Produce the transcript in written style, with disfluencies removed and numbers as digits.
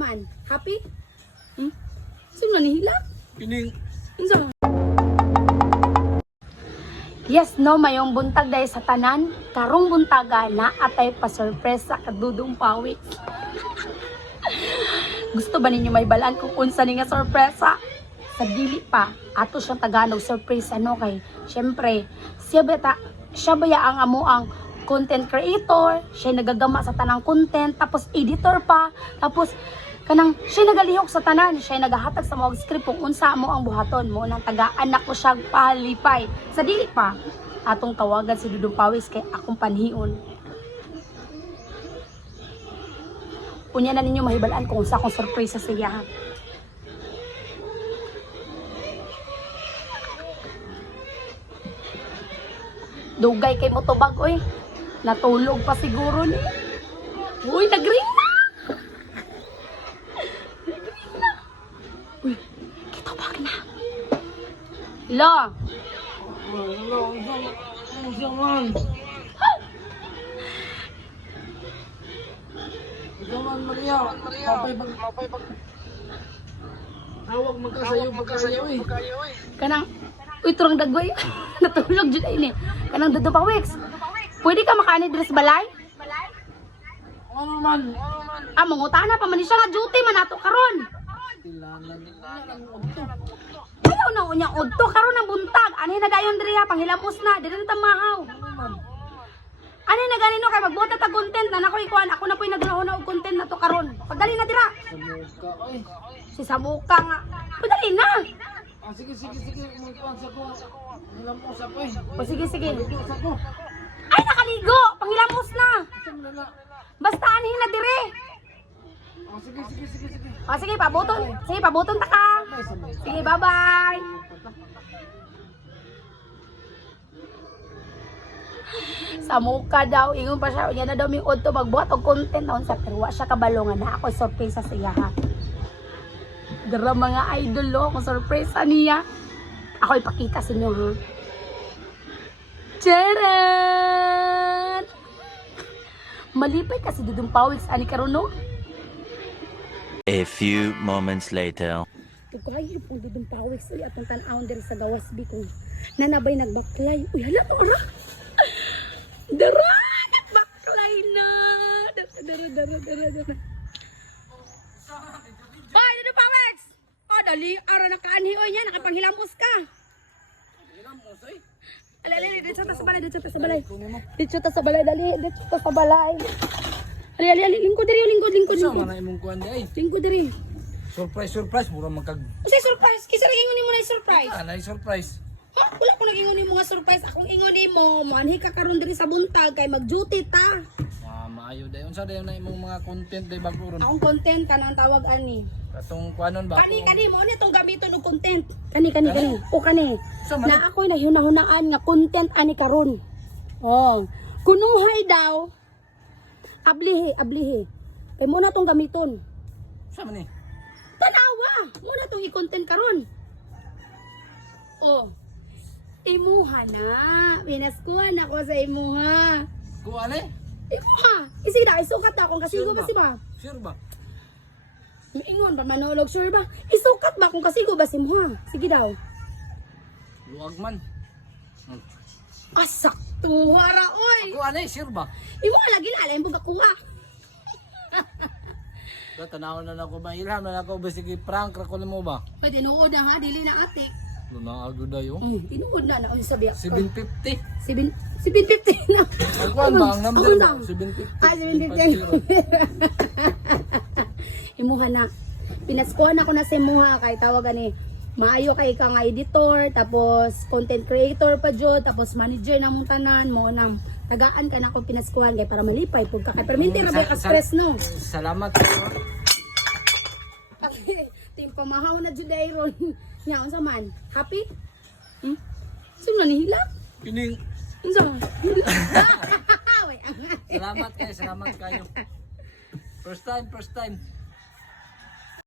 Man, happy? Sino nihila? Kining. Yes, no, mayong buntag dahil sa tanan. Karong buntaga na atay pa-surprise sa kadudong pawik. Gusto ba ninyo may balaan kung unsa ni nga sorpresa? Sa dili pa, ato siyang Tagalog surprise ano kay. Syempre, siya ba ang amo ang content creator, siya nagagama sa tanang content, tapos editor pa, tapos kanang siya nagalihok sa tanan, siya nagahatag sa mga script kung unsa mo ang buhaton mo nang taga-anak ko siyang palipay. Sa dili pa, atong tawagan si Dudong Pawis kay akong panhion. Unya na ninyo mahibalaan kung unsa akong surprise sa siya. Dugay kay mo tubag, oy. Natulog pa siguro ni. Uy, nag-ring na! Nag-ring na! Uy, kitubag na. Hello? Zaman Maria. Mapay pag. Tawag magkasayo eh. Kanang, uy, turang dagoy. Natulog dyan ay ni. Kanang Dudong Pawis. Pwede ka makaani diri sa balay? Ano man? Ah, mangutana pa man siya nga duty man ato karon. Ayaw na unya udto karon ang buntag. Ani na dayon diri ha panghilamos na, diri na tamahaw. Ani na ganino kay magbuhat ta content na nako ikuan. Ako na po'y naglahuna og content na to karon. Pagdali na dira. Samuka oy. Si Samuka nga. Pagdali na. Sige. Magkuan sa ko. Hilamos ako eh. O sige. Sa ko. Ay nakaligo, panghilamos na. Lala. Basta anhin na diri. Sige. O sige, pabuton. Sige, pabuton ta ka. Sige, bye-bye. Sa muka daw, ingon pa siya, yan na daw may udto magbuhat og content noon sa pero wa siya kabalongan na ako surprise sa iya ha. Dara mga idol lo, kung surprise niya. Ako ipakita sa inyo ha. Charan! Malipay kasi Dudong Pawis ani karon no? A few moments later. Tugayo po Dudong Pawis uy atong tan-awon diri sa Gawasbi kung nanabay nagbaklay. Uy hala to ra. Dara nagbaklay na. Dara. Hoy Dudong Pawis. Oh dali ara na kaanhi oy nya nakapanghilamos ka. Hilamos eh. Ali, dito ta sa balay. Dito ta sa balay, dali. Dito ta sa balay. Ali, lingkod diri. Sama na imong kuan di ay. Lingkod diri. Surprise, mura magkag. Unsay surprise? Kisa ra ingon nimo na surprise? Anay surprise. Ha? Wala ko nag-ingon nimo nga surprise. Akong ingon nimo, manhi ka karon diri sa buntag kay mag-duty ta. Maayo dayon sa dayon na imong mga content day baguron. Akong content kanang tawag ani. Katong kuanon ba? Kani mo ni tong gamiton og content. Kani. O kani. Sama Na ako'y naghunahunaan nga content ani karon. Oh, kunuhay daw. Ablihi. Kay mo na tong gamiton. Sama ni. Tanawa! Muna itong i-content karon. Oh. Imuha na. Pinaskuhan ako sa imuha. Kuan eh? Imuha. Isida, isukat na akong kasigo ba si ba? Sure ba? Ingon ba manolog, sure ba? Isukat ba kung kasigo ba si imuha? Sige daw. Luwag man. Asak tuwara, oy! Kuan eh, sure ba? Imuha lagi na, alam mo kakuha. Tanaw na ako ba? Ilham na ako ba? Sige, prank ra ko na mo ba? Pwede tinuod na ha, dili na ate. Lunaago dayo. Tinuod na, ano sabi ako? 750. 750 na. Ang kuan ba? Ang number ba? 750. Ah, 750. Imuha na. Pinaskuhan ako na sa imuha kay tawagan ni maayo kay ka nga editor, tapos content creator pa jud, tapos manager na mong tanan mo nang tagaan ka na akong pinaskuhan kay para malipay pud ka kay perminti ra ba ka stress no. Salamat. Tim pamahaw na jud ron. Nya unsa man? Happy? Sino nihila? Kining. Unsa man? Salamat kayo. First time.